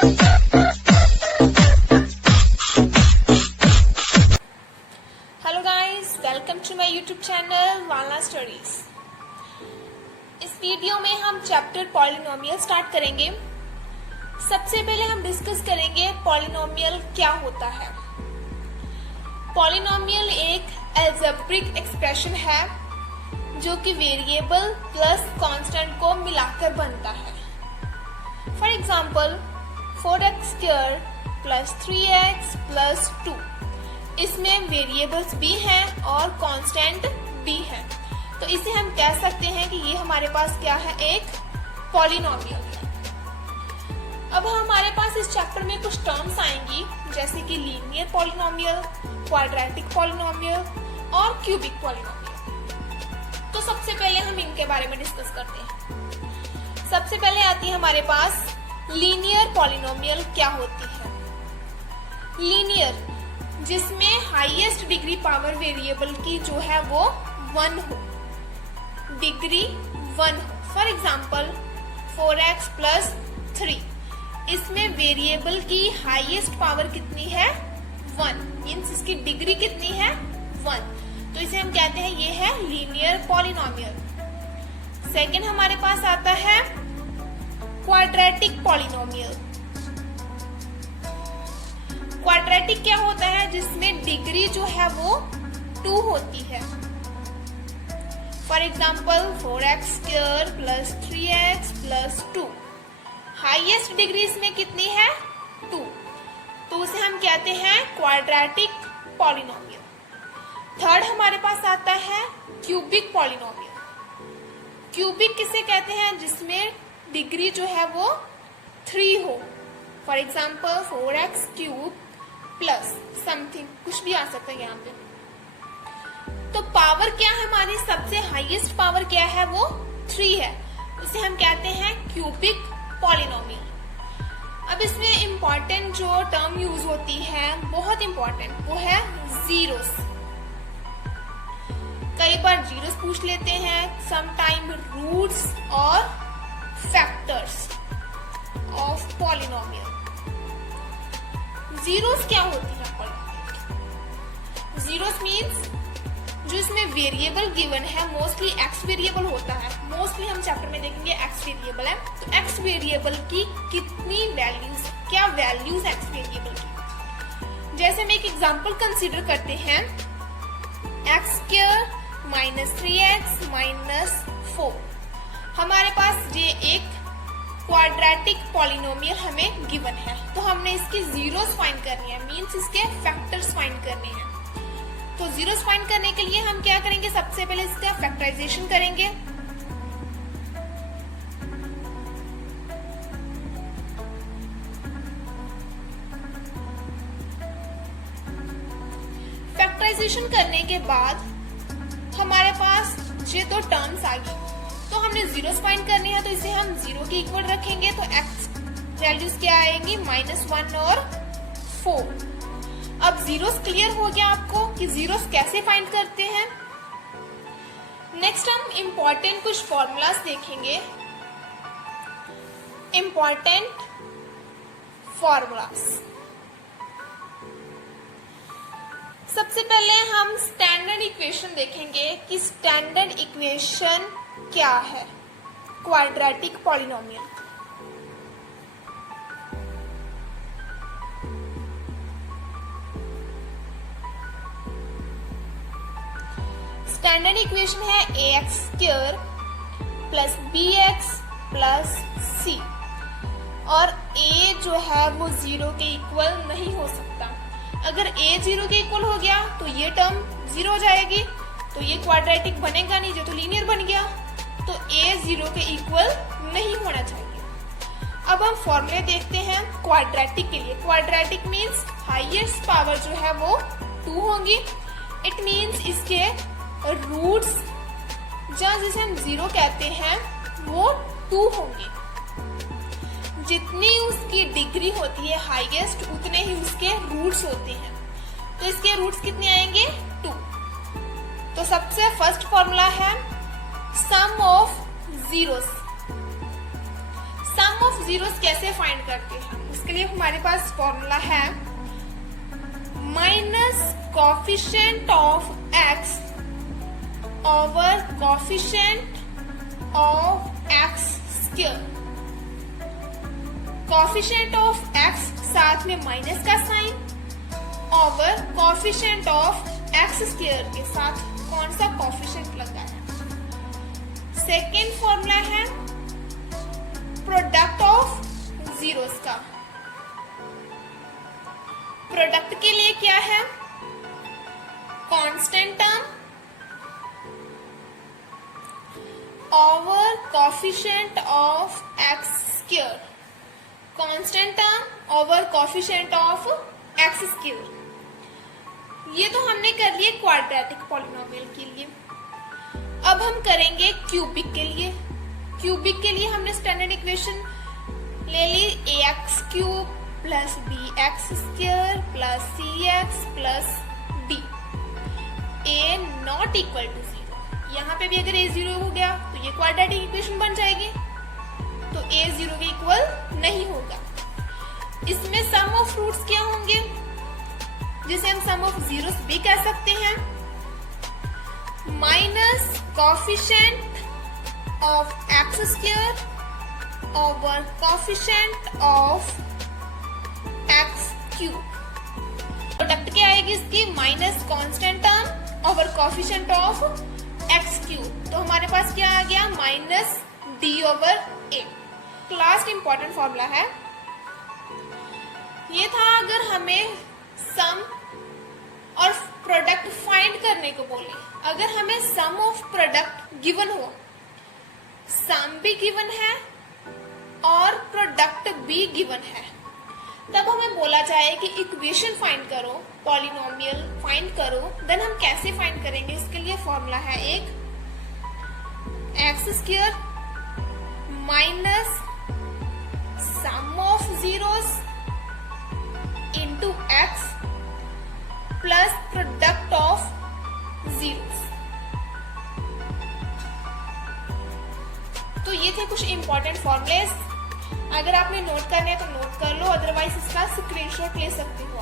Hello guys, welcome to my YouTube channel Wala studies. इस video में हम चैप्टर पॉलिनोमियल स्टार्ट करेंगे। सबसे पहले हम डिस्कस करेंगे पॉलिनोमियल क्या होता है। पॉलिनोमियल एक अलजेब्रिक एक्सप्रेशन है जो कि वेरिएबल प्लस कांस्टेंट को मिलाकर बनता है। For example 4x² plus 3x plus 2, इसमें वेरिएबल्स भी हैं और कांस्टेंट भी है, तो इसे हम कह सकते हैं कि ये हमारे पास क्या है, एक पॉलिनोमियल है। अब हमारे पास इस चैप्टर में कुछ टर्म्स आएंगी जैसे कि लीनियर पॉलिनोमियल, क्वाड्रेटिक पॉलिनोमियल और क्यूबिक पॉलिनोमियल। तो सबसे पहले हम इनके बारे में डिस्कस करते हैं। सबसे पहले आती है हमारे पास लीनियर पॉलिनोमियल क्या होती है। लीनियर, जिसमें हाईएस्ट डिग्री पावर वेरिएबल की जो है वो 1 हो, डिग्री 1 हो। फॉर एग्जाम्पल 4x प्लस 3, इसमें वेरिएबल की हाईएस्ट पावर कितनी है, 1, मीन्स इसकी डिग्री कितनी है, 1, तो इसे हम कहते हैं ये है लीनियर पॉलिनोमियल। सेकेंड हमारे पास आता है क्वाड्रेटिक पॉलिनोमियल। क्वाड्रेटिक क्या होता है, जिसमें डिग्री जो है वो 2 होती है। For example 4x² plus 3x plus 2, highest degree इसमें कितनी है, 2, तो उसे हम कहते हैं क्वाड्रेटिक पॉलिनोमियल। थर्ड हमारे पास आता है क्यूबिक पॉलिनोमियल। क्यूबिक किसे कहते हैं, जिसमें डिग्री जो है वो 3 हो। For example 4x³ plus something, कुछ भी आ सकता है यहाँ पे। तो पावर क्या है हमारी, सबसे हाईएस्ट पावर क्या है, वो 3 है, उसे हम कहते हैं क्यूबिक पॉलिनोमियल। अब इसमें इंपॉर्टेंट जो टर्म यूज होती है, बहुत इंपॉर्टेंट, वो है जीरोस। कई बार जीरोस पूछ लेते हैं, समटाइम रूट्स और फैक्टर्स ऑफ पॉलिनोमियल। जीरोस क्या होती है पॉलिनोमियल? जीरोस मीन्स जो इसमें वेरिएबल गिवन है, मोस्टली एक्स वेरिएबल होता है, मोस्टली हम चैप्टर में देखेंगे एक्स वेरिएबल है, तो एक्स वेरिएबल की कितनी वैल्यूज, क्या वैल्यूज एक्स वेरिएबल की। जैसे हम एक एग्जांपल कंसीडर करते हैं, x² माइनस 3x माइनस 4, हमारे पास ये एक क्वाड्रेटिक पॉलिनोमियल हमें गिवन है, तो हमने इसकी जीरोस फाइंड करनी है, मींस इसके फैक्टर्स फाइंड करने हैं। तो जीरोस फाइंड करने के लिए हम क्या करेंगे, सबसे पहले इसका फैक्टराइजेशन करेंगे। फैक्टराइजेशन करने के बाद हमारे पास ये दो टर्म्स आ गई, तो हमने जीरोस फाइंड करनी है, तो इसे हम 0 के इक्वल रखेंगे, तो एक्स वैल्यूज क्या आएंगी, -1 और 4। अब जीरोस क्लियर हो गया आपको कि जीरोस कैसे फाइंड करते हैं। नेक्स्ट हम इंपॉर्टेंट कुछ फॉर्मूलाज देखेंगे। इंपॉर्टेंट फॉर्मूलाज, सबसे पहले हम स्टैंडर्ड इक्वेशन देखेंगे कि स्टैंडर्ड इक्वेशन क्या है क्वाड्रेटिक पॉलिनोमियल। स्टैंडर्ड इक्वेशन है ax² plus bx plus c, और a जो है वो 0 के इक्वल नहीं हो सकता। अगर a 0 के इक्वल हो गया तो ये टर्म 0 हो जाएगी, तो ये क्वाड्रेटिक बनेगा नहीं, जो तो लीनियर बन गया, तो a 0 के इक्वल नहीं होना चाहिए। अब हम फॉर्मूले देखते हैं क्वाड्रेटिक के लिए। क्वाड्रेटिक मीन्स हाईएस्ट पावर जो है वो 2 होंगी। इट मीन्स इसके रूट्स जिसे हम 0 कहते हैं वो 2 होंगे। जितनी उसकी डिग्री होती है हाईएस्ट, उतने ही उसके रूट्स होते हैं, तो इसके रूट्स कितने आएंगे, 2। तो सबसे फर्स्ट फॉर्मूला है sum of zeros. Sum of zeros कैसे फाइंड करते हैं, इसके लिए हमारे पास फॉर्मूला है minus coefficient of x over coefficient of x square. Coefficient of x साथ में माइनस का sign over coefficient of x square के साथ कौन सा कोफिशिएंट लगा है। सेकेंड फॉर्मूला है प्रोडक्ट ऑफ जीरोस का। प्रोडक्ट के लिए क्या है, constant term over coefficient of x square, constant term over coefficient of x square. ये तो हमने कर लिए क्वाड्रेटिक पॉलिनोमियल के लिए। अब हम करेंगे क्यूबिक के लिए। क्यूबिक के लिए हमने स्टैंडर्ड इक्वेशन ले ली ax cube plus bx square plus cx plus d, a not equal to 0। यहाँ पे भी अगर a 0 हो गया तो ये क्वाड्रेटिक इक्वेशन बन जाएगी, तो a 0 के इक्वल नहीं होगा। इसमें सम ऑफ रूट्स क्या होंगे, जिसे हम सम ऑफ जीरोस भी कह सकते हैं, minus coefficient of x square over coefficient of x cube. Product क्या आएगी इसकी, minus constant term over coefficient of x cube. तो हमारे पास क्या आ गया, माइनस डी ओवर ए। लास्ट इंपॉर्टेंट फॉर्मूला है, ये था अगर हमें सम और प्रोडक्ट फाइंड करने को बोले, अगर हमें सम ऑफ प्रोडक्ट गिवन हो, सम भी गिवन है और प्रोडक्ट भी गिवन है, तब हमें बोला जाए कि इक्वेशन फाइंड करो, पॉलिनोमियल फाइंड करो। देन हम कैसे फाइंड करेंगे, इसके लिए फॉर्मूला है एक x square minus sum of zeros into x plus product of zeros. तो ये थे कुछ इंपॉर्टेंट फॉर्मूलेस। अगर आपने नोट करने हैं तो नोट कर लो, अदरवाइज इसका स्क्रीनशॉट ले सकते हो।